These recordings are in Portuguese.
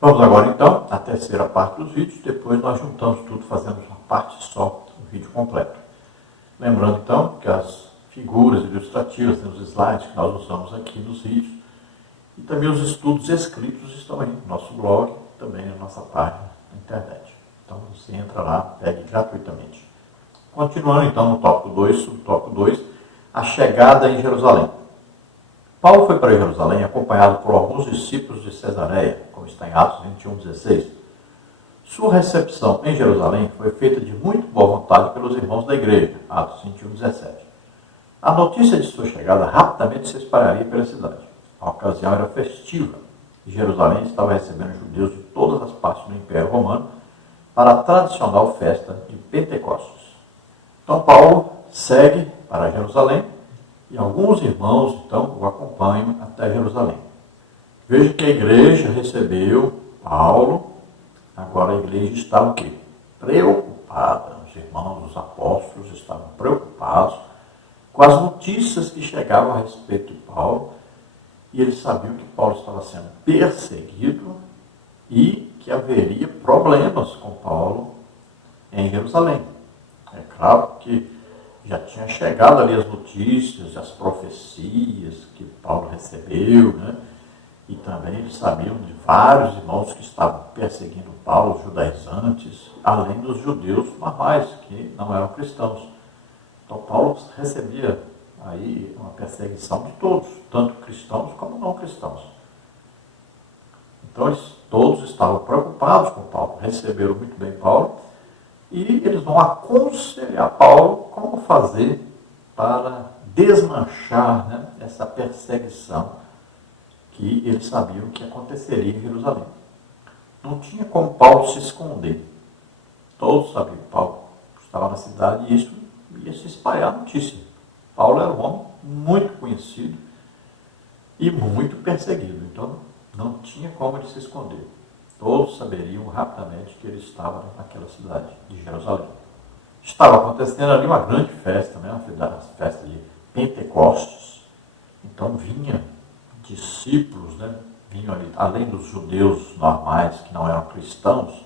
Vamos agora então à terceira parte dos vídeos, depois nós juntamos tudo, fazemos uma parte só, um vídeo completo. Lembrando então que as figuras ilustrativas, os slides que nós usamos aqui nos vídeos, e também os estudos escritos estão aí no nosso blog, também na nossa página na internet. Então você entra lá, pegue gratuitamente. Continuando então no tópico 2, subtópico 2, a chegada em Jerusalém. Paulo foi para Jerusalém acompanhado por alguns discípulos de Cesareia, como está em Atos 21:16. Sua recepção em Jerusalém foi feita de muito boa vontade pelos irmãos da igreja, Atos 21:17. A notícia de sua chegada rapidamente se espalharia pela cidade. A ocasião era festiva e Jerusalém estava recebendo judeus de todas as partes do Império Romano para a tradicional festa de Pentecostes. Então Paulo segue para Jerusalém e alguns irmãos, então, o acompanham até Jerusalém. Veja que a igreja recebeu Paulo, agora a igreja está o quê? Preocupada. Os irmãos, os apóstolos estavam preocupados com as notícias que chegavam a respeito de Paulo, e eles sabiam que Paulo estava sendo perseguido e que haveria problemas com Paulo em Jerusalém. É claro que já tinha chegado ali as notícias, as profecias que Paulo recebeu, né? E também eles sabiam de vários irmãos que estavam perseguindo Paulo, os judaizantes, além dos judeus normais, que não eram cristãos. Então Paulo recebia aí uma perseguição de todos, tanto cristãos como não cristãos. Então eles todos estavam preocupados com Paulo, receberam muito bem Paulo, e eles vão aconselhar Paulo como fazer para desmanchar, né, essa perseguição que eles sabiam que aconteceria em Jerusalém. Não tinha como Paulo se esconder. Todos sabiam que Paulo estava na cidade e isso ia se espalhar a notícia. Paulo era um homem muito conhecido e muito perseguido. Então não tinha como ele se esconder. Todos saberiam rapidamente que ele estava naquela cidade de Jerusalém. Estava acontecendo ali uma grande festa, né? Uma festa de Pentecostes. Então vinha discípulos, né? Vinham ali, além dos judeus normais que não eram cristãos,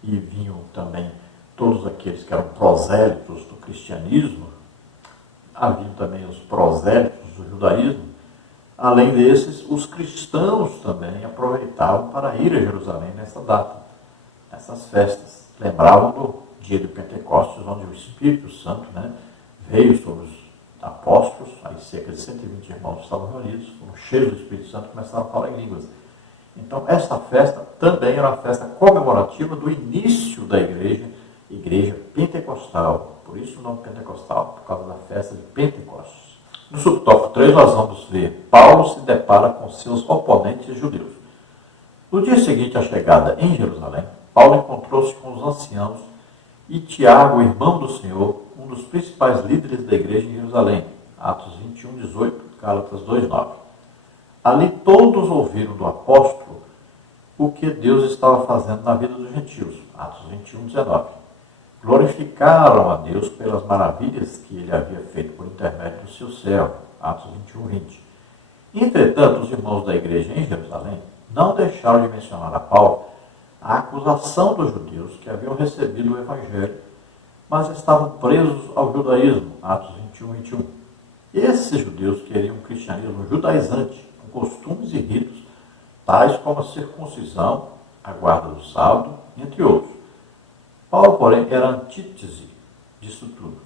e vinham também todos aqueles que eram prosélitos do cristianismo, haviam também os prosélitos do judaísmo. Além desses, os cristãos também aproveitavam para ir a Jerusalém nessa data, nessas festas. Lembravam do dia de Pentecostes, onde o Espírito Santo, né, veio sobre os apóstolos, aí cerca de 120 irmãos estavam reunidos, foram cheios do Espírito Santo e começaram a falar em línguas. Então, esta festa também era uma festa comemorativa do início da igreja pentecostal. Por isso o nome pentecostal, por causa da festa de Pentecostes. No subtópico 3, nós vamos ver Paulo se depara com seus oponentes judeus. No dia seguinte à chegada em Jerusalém, Paulo encontrou-se com os anciãos e Tiago, irmão do Senhor, um dos principais líderes da igreja em Jerusalém, Atos 21:18, Gálatas 2:9. Ali todos ouviram do apóstolo o que Deus estava fazendo na vida dos gentios, Atos 21:19. Glorificaram a Deus pelas maravilhas que ele havia feito por intermédio do seu servo, Atos 21:20. Entretanto, os irmãos da igreja em Jerusalém não deixaram de mencionar a Paulo a acusação dos judeus que haviam recebido o evangelho, mas estavam presos ao judaísmo, Atos 21:21. Esses judeus queriam um cristianismo judaizante, com costumes e ritos, tais como a circuncisão, a guarda do sábado, entre outros. Paulo, porém, era a antítese disso tudo.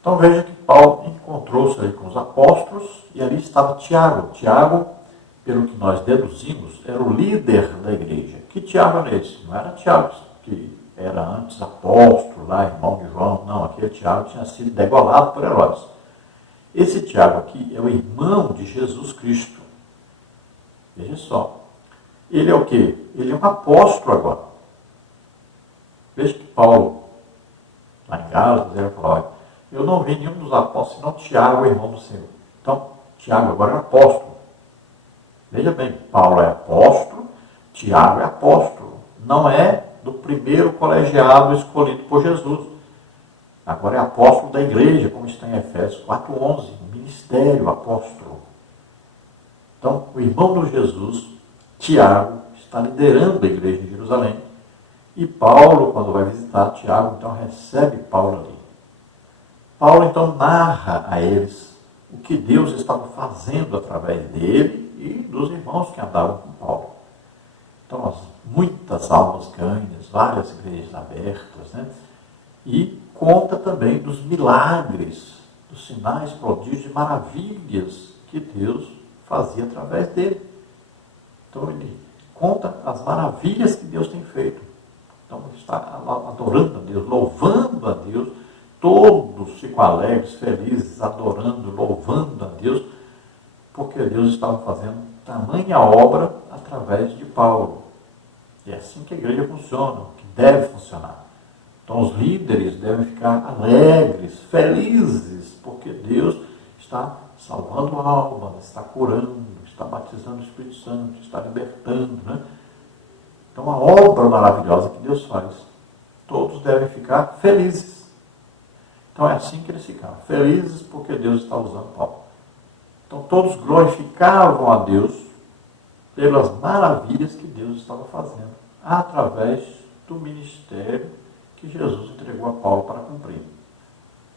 Então veja que Paulo encontrou-se ali com os apóstolos e ali estava Tiago. Tiago, pelo que nós deduzimos, era o líder da igreja. Que Tiago era esse? Não era Tiago que era antes apóstolo, lá, irmão de João. Não, aquele Tiago tinha sido degolado por Herodes. Esse Tiago aqui é o irmão de Jesus Cristo. Veja só. Ele é o quê? Ele é um apóstolo agora. Veja que Paulo, lá em Gálatas, ele falou, olha, eu não vi nenhum dos apóstolos, senão Tiago, o irmão do Senhor. Então, Tiago agora é apóstolo. Veja bem, Paulo é apóstolo, Tiago é apóstolo. Não é do primeiro colegiado escolhido por Jesus. Agora é apóstolo da igreja, como está em Efésios 4:11, ministério apóstolo. Então, o irmão de Jesus, Tiago, está liderando a igreja em Jerusalém. E Paulo, quando vai visitar Tiago, então recebe Paulo ali. Paulo então narra a eles o que Deus estava fazendo através dele e dos irmãos que andavam com Paulo. Então, muitas almas ganhas, várias igrejas abertas, né? E conta também dos milagres, dos sinais, prodígios e maravilhas que Deus fazia através dele. Então, ele conta as maravilhas que Deus tem feito. Então, ele está adorando a Deus, louvando a Deus. Todos ficam alegres, felizes, adorando, louvando a Deus, porque Deus estava fazendo tamanha obra através de Paulo. E é assim que a igreja funciona, que deve funcionar. Então os líderes devem ficar alegres, felizes, porque Deus está salvando almas, está curando, está batizando o Espírito Santo, está libertando, né? Então a obra maravilhosa que Deus faz, todos devem ficar felizes. Então é assim que eles ficaram, felizes porque Deus está usando Paulo. Então todos glorificavam a Deus pelas maravilhas que Deus estava fazendo, através do ministério que Jesus entregou a Paulo para cumprir.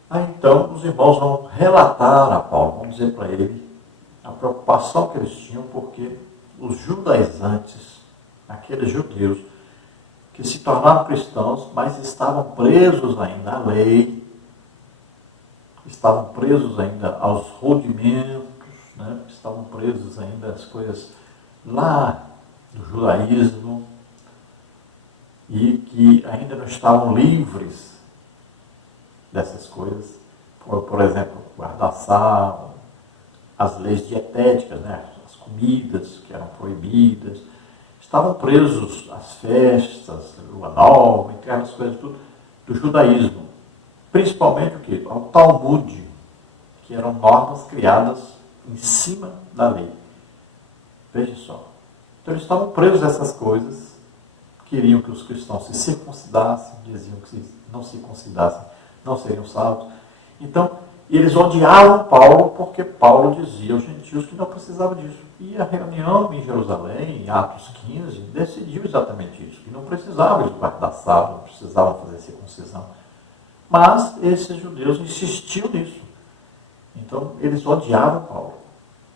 Aí então os irmãos vão relatar a Paulo, vão dizer para ele a preocupação que eles tinham, porque os judaizantes, aqueles judeus que se tornaram cristãos, mas estavam presos ainda à lei, estavam presos ainda aos rudimentos, né? Estavam presos ainda às coisas lá do judaísmo, e que ainda não estavam livres dessas coisas, por exemplo, guarda-sal, as leis dietéticas, né? As comidas que eram proibidas, estavam presos às festas, lua nova, entre as coisas do judaísmo, principalmente o quê? Ao Talmud, que eram normas criadas em cima da lei. Veja só. Então eles estavam presos a essas coisas, queriam que os cristãos se circuncidassem, diziam que se não se circuncidassem não seriam salvos. Então, eles odiavam Paulo porque Paulo dizia aos gentios que não precisava disso. E a reunião em Jerusalém, em Atos 15, decidiu exatamente isso, que não precisavam guardar sábado, não precisavam fazer circuncisão. Mas esses judeus insistiam nisso. Então, eles odiavam Paulo.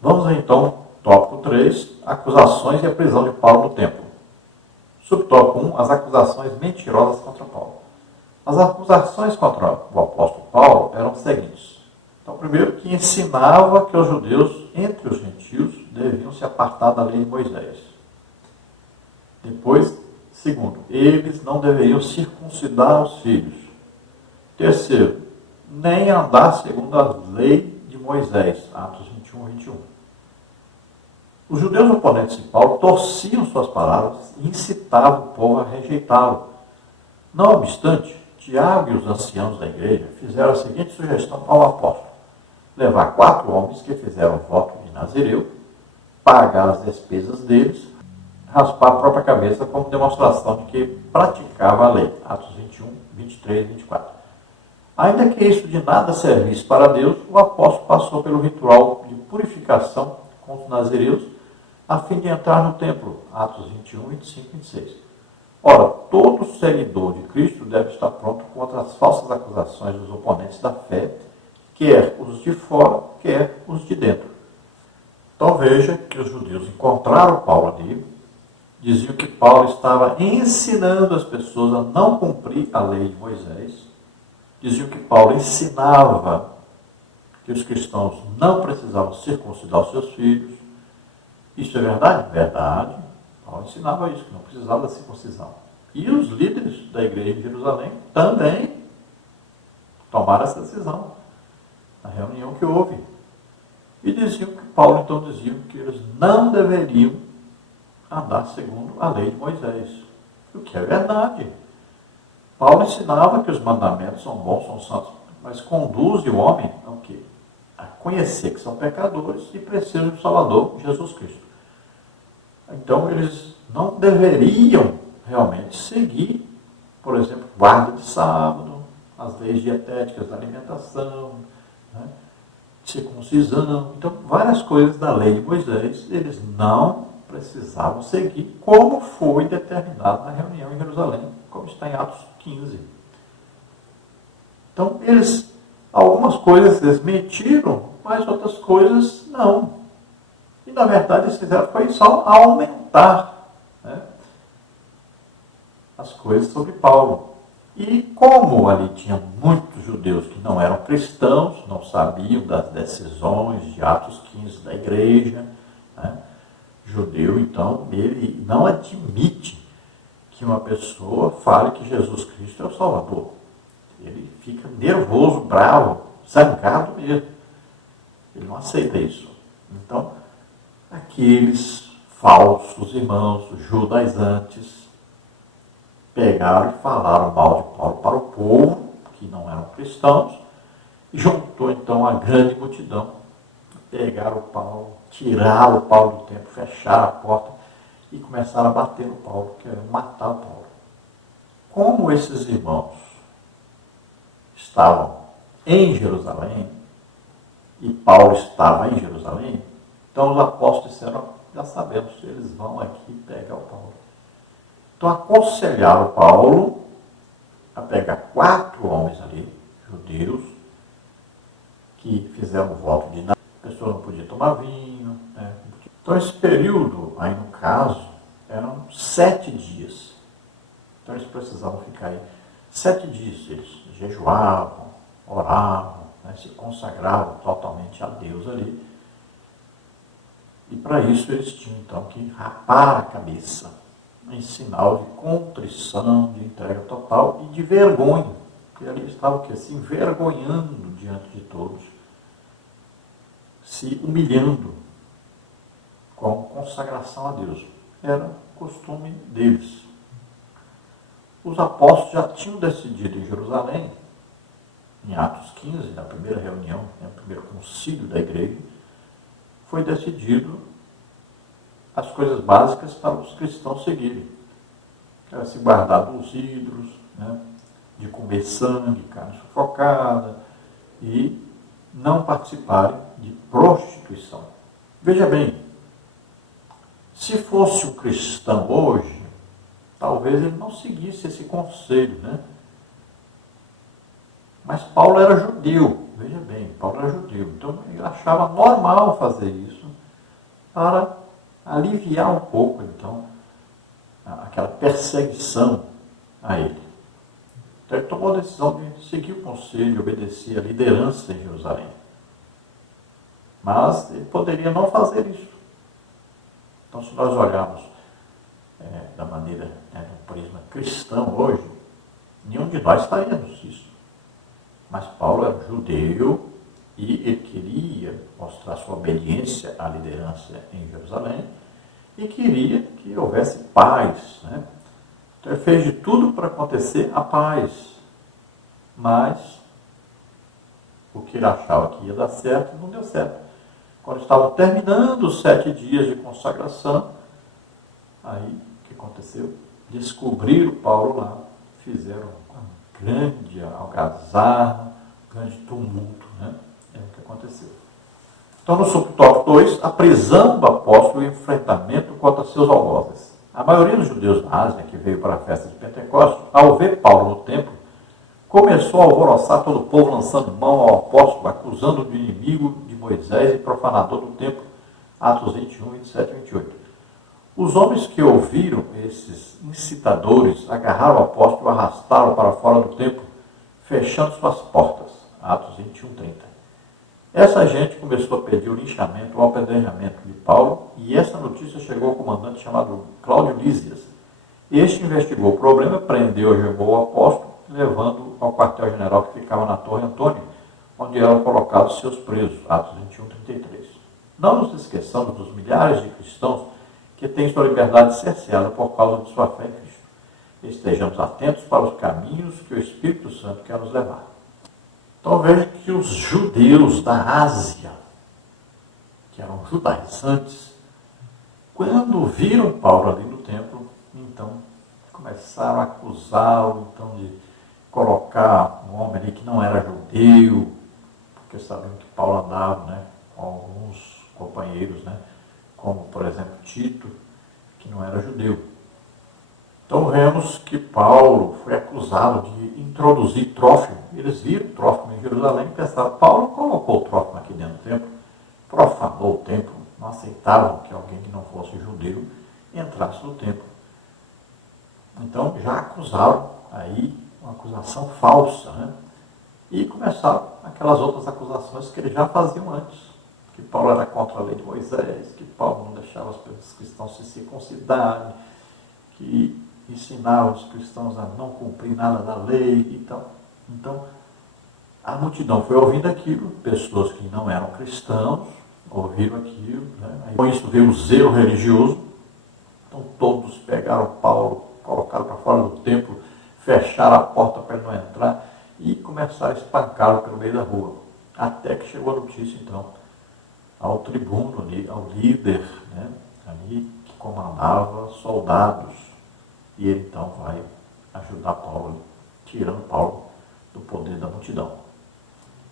Vamos então, tópico 3, acusações e a prisão de Paulo no templo. Subtópico 1, as acusações mentirosas contra Paulo. As acusações contra o apóstolo Paulo eram as seguintes. Então, primeiro, que ensinava que os judeus, entre os gentios, deviam se apartar da lei de Moisés. Depois, segundo, eles não deveriam circuncidar os filhos. Terceiro, nem andar segundo a lei de Moisés, Atos 21, 21. Os judeus oponentes de Paulo torciam suas palavras e incitavam o povo a rejeitá-lo. Não obstante, Tiago e os anciãos da igreja fizeram a seguinte sugestão ao apóstolo: levar 4 homens que fizeram voto de Nazireu, pagar as despesas deles, raspar a própria cabeça como demonstração de que praticava a lei. Atos 21, 23 e 24. Ainda que isso de nada servisse para Deus, o apóstolo passou pelo ritual de purificação com os nazireus, a fim de entrar no templo. Atos 21, 25 e 26. Ora, todo seguidor de Cristo deve estar pronto contra as falsas acusações dos oponentes da fé, quer os de fora, quer os de dentro. Então veja que os judeus encontraram Paulo ali, diziam que Paulo estava ensinando as pessoas a não cumprir a lei de Moisés, diziam que Paulo ensinava que os cristãos não precisavam circuncidar os seus filhos. Isso é verdade? Verdade. Paulo ensinava isso, que não precisava da circuncisão. E os líderes da igreja de Jerusalém também tomaram essa decisão na reunião que houve. E diziam que Paulo então dizia que eles não deveriam andar segundo a lei de Moisés. O que é verdade. Paulo ensinava que os mandamentos são bons, são santos, mas conduz o homem ao quê? A conhecer que são pecadores e precisam do Salvador, Jesus Cristo. Então, eles não deveriam realmente seguir, por exemplo, guarda de sábado, as leis dietéticas da alimentação, né, circuncisão. Então, várias coisas da lei de Moisés, eles não precisavam seguir, como foi determinado na reunião em Jerusalém, como está em Atos 15. Então, algumas coisas eles mentiram, mas outras coisas não. E, na verdade, eles fizeram foi só aumentar, né, as coisas sobre Paulo. E como ali tinha muitos judeus que não eram cristãos, não sabiam das decisões de Atos 15 da igreja, né, judeu, então, ele não admite que uma pessoa fale que Jesus Cristo é o Salvador. Ele fica nervoso, bravo, zangado mesmo. Ele não aceita isso. Então, aqueles falsos irmãos judaizantes pegaram e falaram mal de Paulo para o povo, que não eram cristãos, e juntou então a grande multidão. Pegaram o Paulo, tiraram o Paulo do templo, fecharam a porta e começaram a bater no Paulo, querendo matar o Paulo. Como esses irmãos estavam em Jerusalém, e Paulo estava em Jerusalém, então os apóstolos disseram, já sabemos, eles vão aqui pegar o Paulo. Então aconselharam Paulo a pegar 4 homens ali, judeus, que fizeram o voto de nada, a pessoa não podia tomar vinho, né? Então esse período, aí no caso, eram 7 dias. Então eles precisavam ficar aí 7 dias, eles jejuavam, oravam, né, se consagravam totalmente a Deus ali. E para isso eles tinham então que rapar a cabeça, em sinal de contrição, de entrega total e de vergonha. Porque ali estavam se envergonhando diante de todos, se humilhando com consagração a Deus. Era o costume deles. Os apóstolos já tinham decidido em Jerusalém, em Atos 15, na primeira reunião, no primeiro concílio da igreja, foi decidido as coisas básicas para os cristãos seguirem. Era se guardar dos ídolos, né, de comer sangue, carne sufocada, e não participarem de prostituição. Veja bem, se fosse um cristão hoje, talvez ele não seguisse esse conselho, né? Mas Paulo era judeu, veja bem, Paulo era judeu, então ele achava normal fazer isso para aliviar um pouco, então, aquela perseguição a ele. Então ele tomou a decisão de seguir o conselho, obedecer a liderança em Jerusalém. Mas ele poderia não fazer isso. Então, se nós olharmos da maneira, do prisma cristão hoje, nenhum de nós faríamos isso. Mas Paulo era judeu e ele queria mostrar sua obediência à liderança em Jerusalém e queria que houvesse paz, né? Então ele fez de tudo para acontecer a paz. Mas o que ele achava que ia dar certo, não deu certo. Quando estavam terminando os 7 dias de consagração, aí o que aconteceu? Descobriram Paulo lá, fizeram uma grande algazarra, um grande tumulto, né? É o que aconteceu. Então, no subtópico 2, a prisão do apóstolo e o enfrentamento contra seus algozes. A maioria dos judeus da Ásia, que veio para a festa de Pentecostes, ao ver Paulo no templo, começou a alvoroçar todo o povo, lançando mão ao apóstolo, acusando-o de inimigo de Moisés e profanador do templo. Atos 21, 27 e 28. Os homens que ouviram esses incitadores agarraram o apóstolo e o arrastaram para fora do templo, fechando suas portas. Atos 21, 30. Essa gente começou a pedir o linchamento, o apedrejamento de Paulo, e essa notícia chegou ao comandante chamado Cláudio Lísias. Este investigou o problema, prendeu e algemou o apóstolo, levando ao quartel-general que ficava na Torre Antônio, onde eram colocados seus presos. Atos 21, 33. Não nos esqueçamos dos milhares de cristãos que têm sua liberdade cerceada por causa de sua fé em Cristo. Estejamos atentos para os caminhos que o Espírito Santo quer nos levar. Então veja que os judeus da Ásia, que eram judaizantes, quando viram Paulo ali no templo, então começaram a acusá-lo então, de colocar um homem ali que não era judeu, porque sabiam que Paulo andava, né, com alguns companheiros, né, como por exemplo Tito, que não era judeu. Então vemos que Paulo foi acusado de introduzir Trófimo. Eles viram Trófimo em Jerusalém e pensaram, Paulo colocou o Trófimo aqui dentro do templo, profanou o templo, não aceitavam que alguém que não fosse judeu entrasse no templo. Então já acusaram aí uma acusação falsa, né? E começaram aquelas outras acusações que eles já faziam antes, que Paulo era contra a lei de Moisés, que Paulo não deixava os cristãos se circuncidarem, que ensinava os cristãos a não cumprir nada da lei. Então a multidão foi ouvindo aquilo, pessoas que não eram cristãos ouviram aquilo, né? Aí, com isso veio o zelo religioso, então todos pegaram Paulo, colocaram para fora do templo, fecharam a porta para ele não entrar e começaram a espancá-lo pelo meio da rua. Até que chegou a notícia, então, ao tribuno, ao líder, né, ali que comandava soldados. E ele, então, vai ajudar Paulo, tirando Paulo do poder da multidão.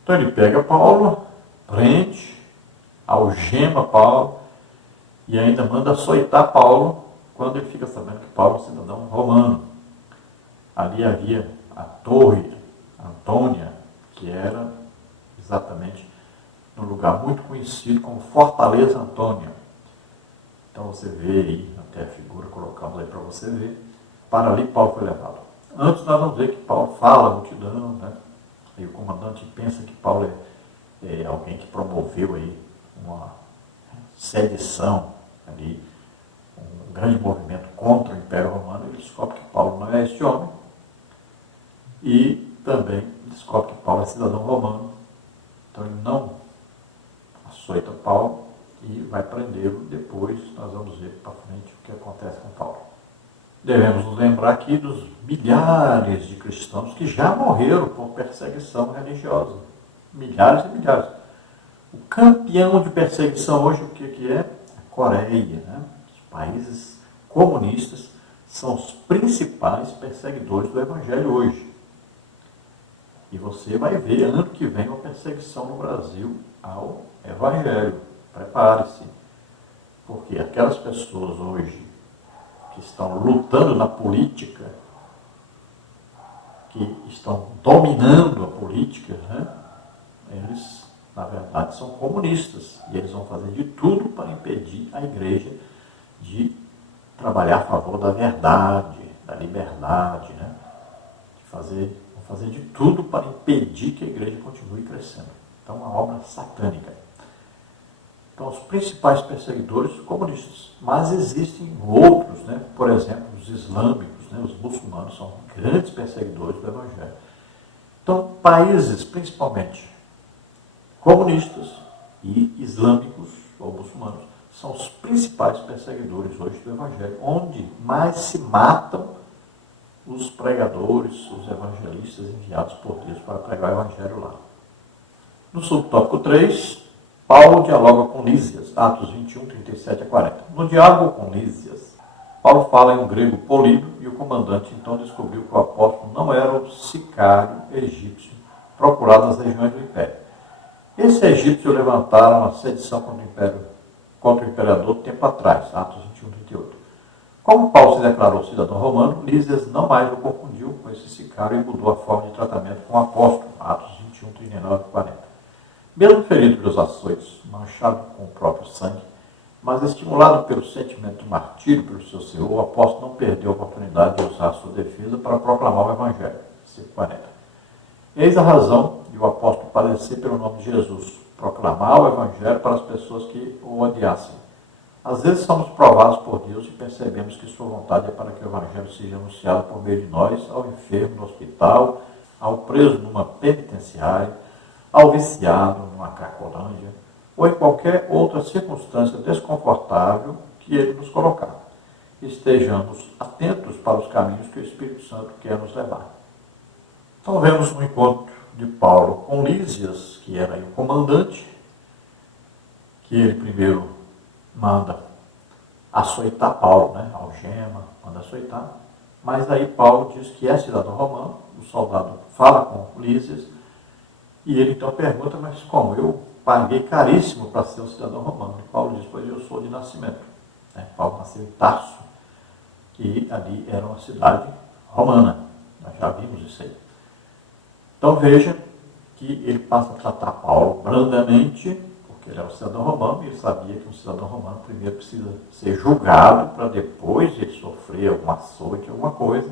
Então ele pega Paulo, prende, algema Paulo e ainda manda açoitar Paulo quando ele fica sabendo que Paulo é um cidadão romano. Ali havia a torre Antônia, que era exatamente num lugar muito conhecido como Fortaleza Antônia. Então você vê aí, até a figura colocamos aí para você ver, para ali Paulo foi levado. Antes nós vamos ver que Paulo fala à multidão, né? E o comandante pensa que Paulo é alguém que promoveu aí uma sedição ali, um grande movimento contra o Império Romano. Ele descobre que Paulo não é este homem e também descobre que Paulo é cidadão romano. Então ele não açoita Paulo e vai prendê-lo. Depois nós vamos ver para frente o que acontece com Paulo. Devemos nos lembrar aqui dos milhares de cristãos que já morreram por perseguição religiosa. Milhares e milhares. O campeão de perseguição hoje, o que é? A Coreia, né? Os países comunistas são os principais perseguidores do Evangelho hoje. E você vai ver ano que vem uma perseguição no Brasil ao Evangelho. Prepare-se. Porque aquelas pessoas hoje que estão lutando na política, que estão dominando a política, né? Eles, na verdade, são comunistas. E eles vão fazer de tudo para impedir a igreja de trabalhar a favor da verdade, da liberdade, né? Vão fazer de tudo para impedir que a igreja continue crescendo. Então, uma obra satânica. Então, os principais perseguidores comunistas. Mas existem outros, né? Por exemplo, os islâmicos, né? Os muçulmanos são grandes perseguidores do Evangelho. Então, países, principalmente comunistas e islâmicos, ou muçulmanos, são os principais perseguidores hoje do Evangelho, onde mais se matam os pregadores, os evangelistas enviados por Deus para pregar o Evangelho lá. No subtópico 3, Paulo dialoga com Lísias, Atos 21, 37 a 40. No diálogo com Lísias, Paulo fala em um grego polido e o comandante então descobriu que o apóstolo não era o sicário egípcio procurado nas regiões do Império. Esse egípcio levantaram uma sedição contra o imperador tempo atrás, Atos 21, 38. Como Paulo se declarou cidadão romano, Lísias não mais o confundiu com esse sicário e mudou a forma de tratamento com o apóstolo, Atos 21, 39 e 40. Mesmo ferido pelos açoites, manchado com o próprio sangue, mas estimulado pelo sentimento de martírio pelo seu Senhor, o apóstolo não perdeu a oportunidade de usar a sua defesa para proclamar o Evangelho, versículo 40. Eis a razão de o apóstolo padecer pelo nome de Jesus, proclamar o Evangelho para as pessoas que o odiassem. Às vezes somos provados por Deus e percebemos que sua vontade é para que o Evangelho seja anunciado por meio de nós, ao enfermo no hospital, ao preso numa penitenciária, ao viciado numa cracolândia, ou em qualquer outra circunstância desconfortável que ele nos colocar. Estejamos atentos para os caminhos que o Espírito Santo quer nos levar. Então vemos um encontro de Paulo com Lísias, que era o comandante, que ele primeiro manda açoitar Paulo, né? Algema, manda açoitar, mas aí Paulo diz que é cidadão romano, o soldado fala com Lísias, e ele então pergunta, mas como? Eu paguei caríssimo para ser um cidadão romano. E Paulo diz, pois eu sou de nascimento. Paulo nasceu em Tarso, E ali era uma cidade romana. Nós já vimos isso aí. Então veja que ele passa a tratar Paulo brandamente, porque ele é um cidadão romano, e ele sabia que um cidadão romano primeiro precisa ser julgado para depois ele sofrer alguma açoite, alguma coisa.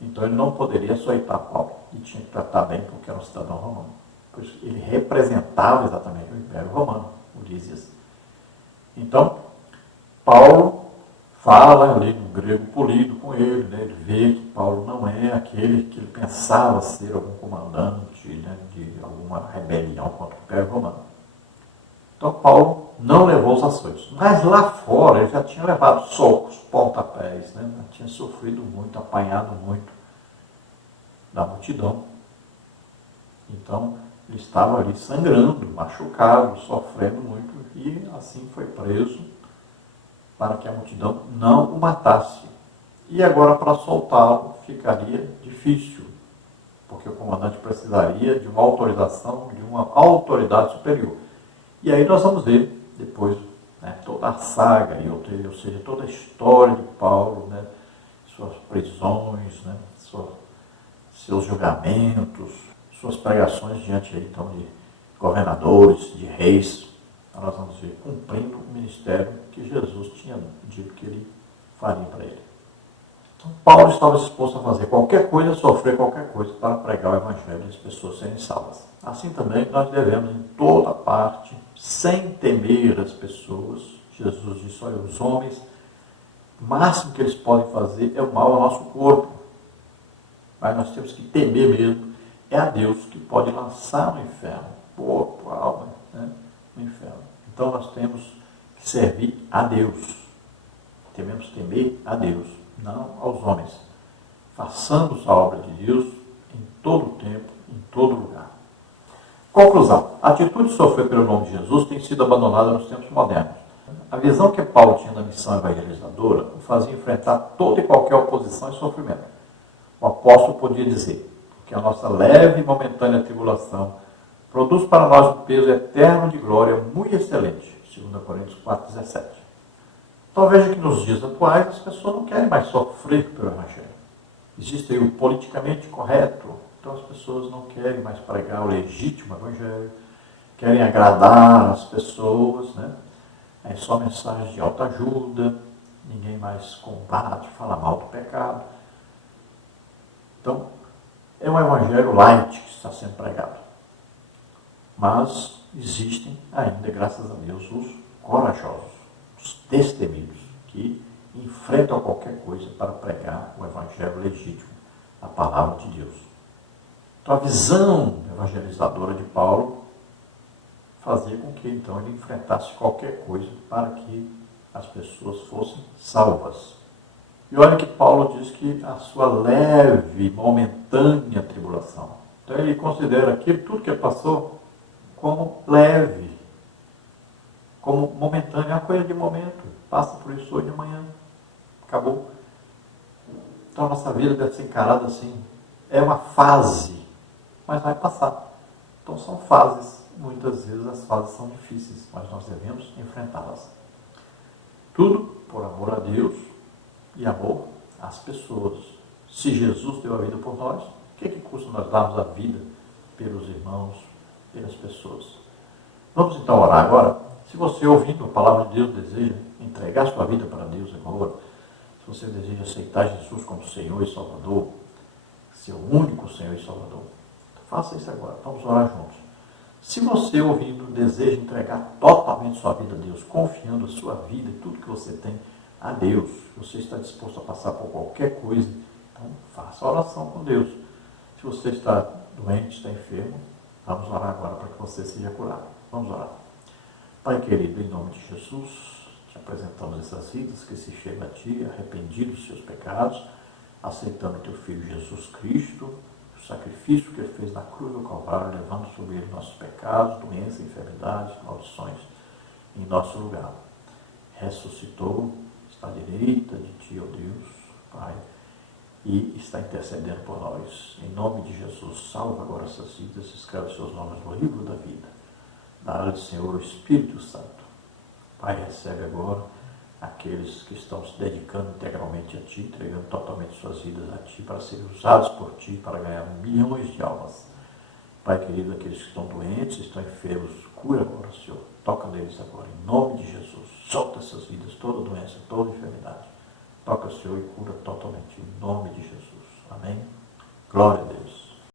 Então ele não poderia açoitar Paulo, e tinha que tratar bem porque era um cidadão romano. Pois ele representava exatamente o Império Romano, o Lísias. Então, Paulo fala ali no grego polido com ele, né? Ele vê que Paulo não é aquele que ele pensava ser algum comandante, né, de alguma rebelião contra o Império Romano. Então Paulo não levou os açoites, mas lá fora ele já tinha levado socos, pontapés, né? Já tinha sofrido muito, apanhado muito da multidão. Então ele estava ali sangrando, machucado, sofrendo muito, e assim foi preso para que a multidão não o matasse. E agora, para soltá-lo, ficaria difícil, porque o comandante precisaria de uma autorização de uma autoridade superior. E aí nós vamos ver depois, né, toda a saga, ou seja, toda a história de Paulo, né, suas prisões, né, seus julgamentos, suas pregações diante aí, então, de governadores, de reis. Então, nós vamos ver cumprindo o ministério que Jesus tinha dito que ele faria para ele. Então, Paulo estava disposto a fazer qualquer coisa, sofrer qualquer coisa para pregar o evangelho e as pessoas serem salvas. Assim também nós devemos, em toda parte, sem temer as pessoas. Jesus disse: olha, os homens, o máximo que eles podem fazer é o mal ao nosso corpo. Mas nós temos que temer mesmo. É a Deus que pode lançar no inferno, corpo, alma, né, no inferno. Então nós temos que servir a Deus. Devemos temer a Deus, não aos homens. Façamos a obra de Deus em todo o tempo, em todo lugar. Conclusão. A atitude de sofrer pelo nome de Jesus tem sido abandonada nos tempos modernos. A visão que Paulo tinha da missão evangelizadora o fazia enfrentar toda e qualquer oposição e sofrimento. O apóstolo podia dizer que a nossa leve e momentânea tribulação produz para nós um peso eterno de glória muito excelente. 2 Coríntios 4,17. Então veja que nos dias atuais as pessoas não querem mais sofrer pelo Evangelho. Existe aí o politicamente correto. Então as pessoas não querem mais pregar o legítimo Evangelho, querem agradar as pessoas, né? É só mensagem de autoajuda, ninguém mais combate, fala mal do pecado. Então, é um evangelho light que está sendo pregado. Mas existem ainda, graças a Deus, os corajosos, os destemidos, que enfrentam qualquer coisa para pregar o evangelho legítimo, a palavra de Deus. Então, a visão evangelizadora de Paulo fazia com que, então, ele enfrentasse qualquer coisa para que as pessoas fossem salvas. E olha que Paulo diz que a sua leve, momentânea tribulação. Então ele considera aquilo, tudo que ele passou, como leve, como momentâneo, é uma coisa de momento. Passa por isso hoje e amanhã. Acabou. Então a nossa vida deve ser encarada assim. É uma fase, mas vai passar. Então são fases. Muitas vezes as fases são difíceis, mas nós devemos enfrentá-las. Tudo por amor a Deus e amor às pessoas. Se Jesus deu a vida por nós, o que custa nós darmos a vida pelos irmãos, pelas pessoas? Vamos então orar agora. Se você, ouvindo a palavra de Deus, deseja entregar sua vida para Deus agora, se você deseja aceitar Jesus como Senhor e Salvador, seu único Senhor e Salvador, faça isso agora. Vamos orar juntos. Se você, ouvindo, deseja entregar totalmente sua vida a Deus, confiando a sua vida e tudo que você tem a Deus, você está disposto a passar por qualquer coisa, então faça a oração com Deus. Se você está doente, está enfermo, vamos orar agora para que você seja curado. Vamos orar. Pai querido, em nome de Jesus, te apresentamos essas vidas que se chegam a Ti, arrependidos dos seus pecados, aceitando Teu Filho Jesus Cristo, o sacrifício que Ele fez na cruz do Calvário, levando sobre Ele nossos pecados, doenças, enfermidades, maldições, em nosso lugar. Ressuscitou, está à direita de Ti, ó Deus, Pai, e está intercedendo por nós. Em nome de Jesus, salva agora essas vidas, escreve seus nomes no livro da vida. Na área do Senhor, o Espírito Santo. Pai, recebe agora aqueles que estão se dedicando integralmente a Ti, entregando totalmente suas vidas a Ti, para serem usados por Ti, para ganhar milhões de almas. Pai querido, aqueles que estão doentes, estão enfermos, cura agora, Senhor. Toca neles agora, em nome de Jesus. Solta essas vidas, toda doença, toda enfermidade. Toca, Senhor, e cura totalmente, em nome de Jesus. Amém? Glória a Deus.